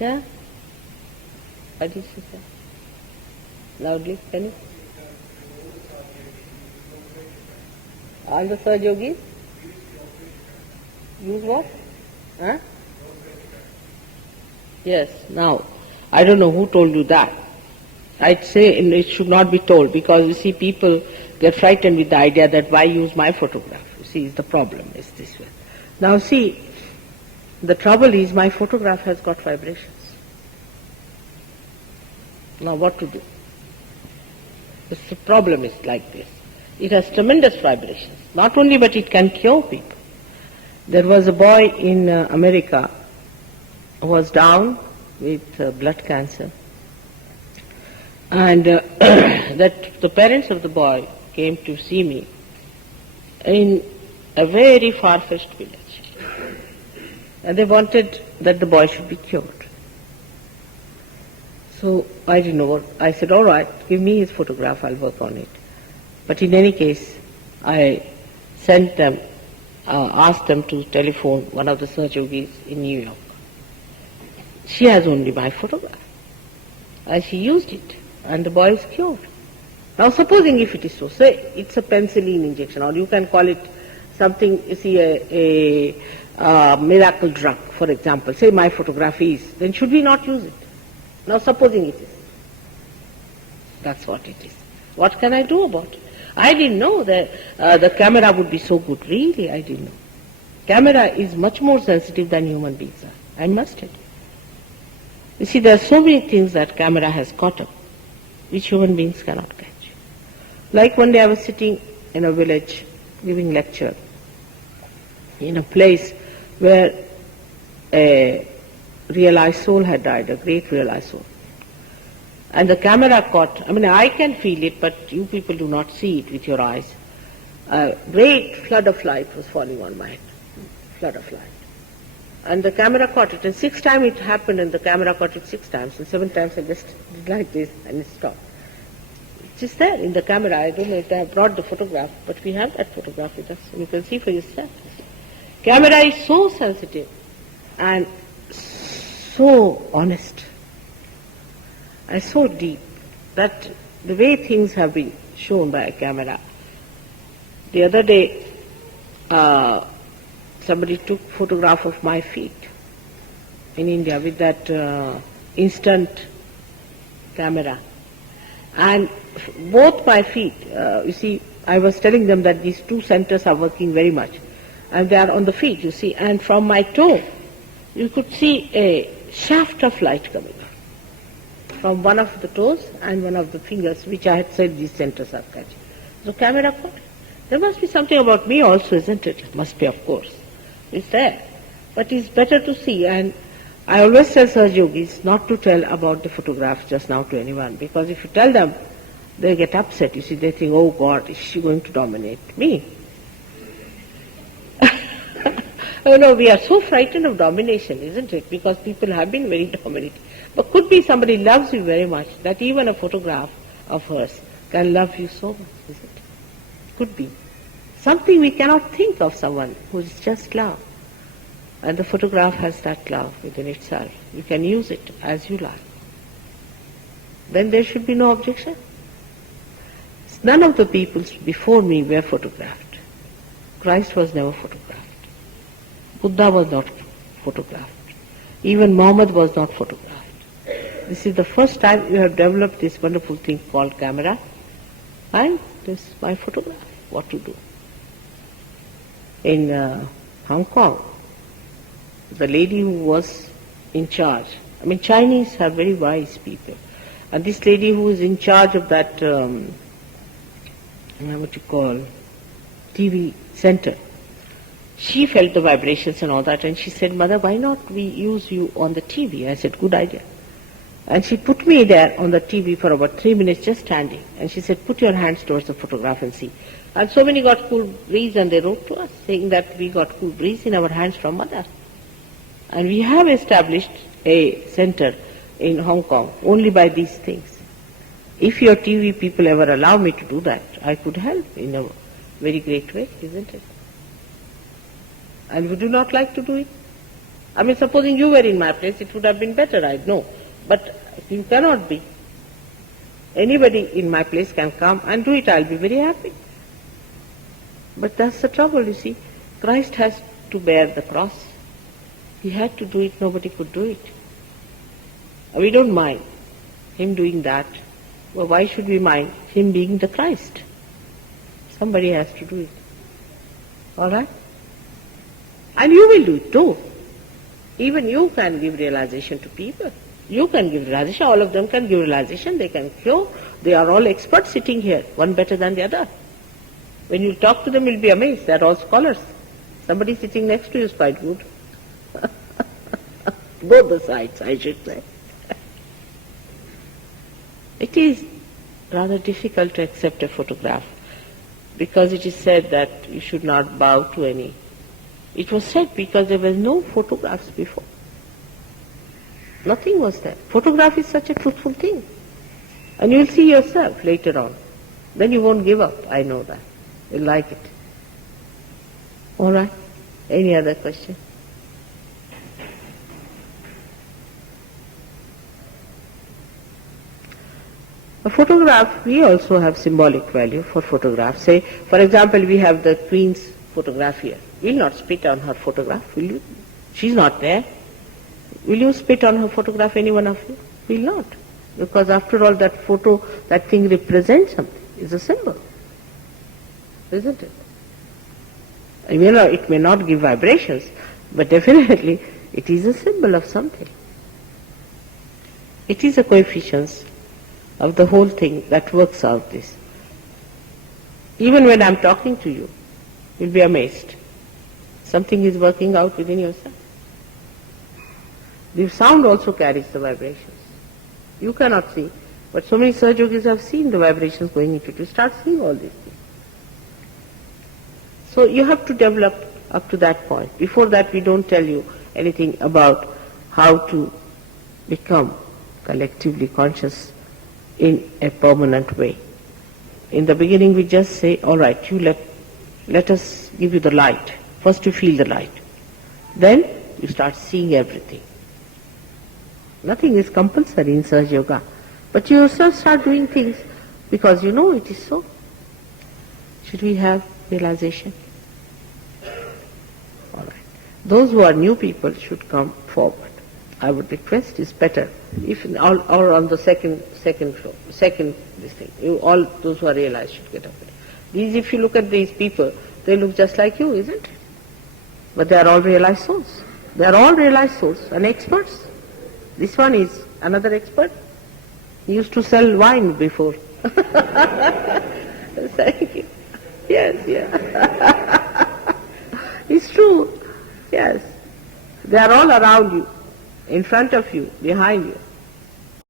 Yeah? What did she say? Loudly, can you? All the Saj Yogis use what? Huh? Yes, now, I don't know who told you that. I'd say it should not be told, because you see people get frightened with the idea that why use my photograph. You see, the problem is this way. Now see, the trouble is my photograph has got vibrations. Now what to do? The problem is like this. It has tremendous vibrations. Not only, but it can cure people. There was a boy in America who was down with blood cancer. And that the parents of the boy came to see me in a very far-fetched village. And they wanted that the boy should be cured. So I didn't know what, I said, all right, give me his photograph, I'll work on it. But in any case, I sent them, asked them to telephone one of the Saj Yogis in New York. She has only my photograph. And she used it, and the boy is cured. Now supposing if it is so, say it's a penicillin injection, or you can call it something, you see, a miracle drug, for example. Say my photograph is, then should we not use it? Now supposing it is. That's what it is. What can I do about it? I didn't know that the camera would be so good. Really, I didn't know. Camera is much more sensitive than human beings are. I must tell you. You see, there are so many things that camera has caught up, which human beings cannot catch. Like one day I was sitting in a village giving lecture in a place where a realized soul had died, a great realized soul. And the camera caught, I mean, I can feel it, but you people do not see it with your eyes. A great flood of light was falling on my head, flood of light. And the camera caught it, and 6 times it happened, and the camera caught it 6 times, and 7 times I just did like this, and it stopped. It's just there in the camera. I don't know if they have brought the photograph, but we have that photograph with us, and you can see for yourself. Camera is so sensitive and so honest and so deep that the way things have been shown by a camera. The other day, somebody took photograph of my feet in India with that instant camera. And both my feet, you see, I was telling them that these 2 centers are working very much. And they are on the feet, you see. And from my toe, you could see a shaft of light coming up from one of the toes and one of the fingers, which I had said these centers are catching. So camera caught it. There must be something about me also, isn't it? It must be, of course. It's there. But it's better to see. And I always tell Saj Yogis not to tell about the photographs just now to anyone, because if you tell them, they get upset. You see, they think, oh God, is she going to dominate me? Oh no, we are so frightened of domination, isn't it? Because people have been very dominating. But could be somebody loves you very much, that even a photograph of hers can love you so much, isn't it? Could be. Something we cannot think of someone who is just love. And the photograph has that love within itself. You can use it as you like. Then there should be no objection. None of the people before me were photographed. Christ was never photographed. Buddha was not photographed. Even Muhammad was not photographed. This is the first time you have developed this wonderful thing called camera. And this is my photograph. What to do? In Hong Kong, the lady who was in charge, I mean, Chinese are very wise people. And this lady who is in charge of that, what you call, TV center, she felt the vibrations and all that, and she said, Mother, why not we use you on the TV? I said, good idea. And she put me there on the TV for about 3 minutes just standing. And she said, put your hands towards the photograph and see. And so many got cool breeze, and they wrote to us saying that we got cool breeze in our hands from Mother. And we have established a center in Hong Kong only by these things. If your TV people ever allow me to do that, I could help in a very great way, isn't it? And would you not like to do it? I mean, supposing you were in my place, it would have been better, I know. But you cannot be. Anybody in my place can come and do it, I'll be very happy. But that's the trouble, you see. Christ has to bear the cross. He had to do it, nobody could do it. We don't mind him doing that. Well, why should we mind him being the Christ? Somebody has to do it. All right? And you will do it too. Even you can give realization to people. You can give realization, all of them can give realization, they can cure. They are all experts sitting here, one better than the other. When you talk to them, you'll be amazed. They're all scholars. Somebody sitting next to you is quite good. Both the sides, I should say. It is rather difficult to accept a photograph because it is said that you should not bow to any. It was said because there were no photographs before. Nothing was there. Photograph is such a truthful thing. And you'll see yourself later on. Then you won't give up, I know that. You'll like it. All right. Any other question? A photograph, we also have symbolic value for photographs. Say, for example, we have the Queen's photograph here. We'll not spit on her photograph, will you? She's not there. Will you spit on her photograph, any one of you? Will not. Because after all, that photo, that thing represents something. It's a symbol. Isn't it? It may not give vibrations, but definitely it is a symbol of something. It is a coefficient of the whole thing that works out this. Even when I'm talking to you, you'll be amazed. Something is working out within yourself. The sound also carries the vibrations. You cannot see, but so many Sahaja Yogis have seen the vibrations going into it. You start seeing all these things. So you have to develop up to that point. Before that, we don't tell you anything about how to become collectively conscious in a permanent way. In the beginning, we just say, all right, you let us give you the light. First you feel the light. Then you start seeing everything. Nothing is compulsory in Sahaja Yoga. But you yourself start doing things because you know it is so. Should we have realization? All right. Those who are new people should come forward. I would request is better if or on the second floor, this thing. All those who are realized should get up there. These, if you look at these people, they look just like you, isn't it? But they are all realized souls. They are all realized souls and experts. This one is another expert. He used to sell wine before. Thank you. Yes, yeah. It's true. Yes. They are all around you, in front of you, behind you.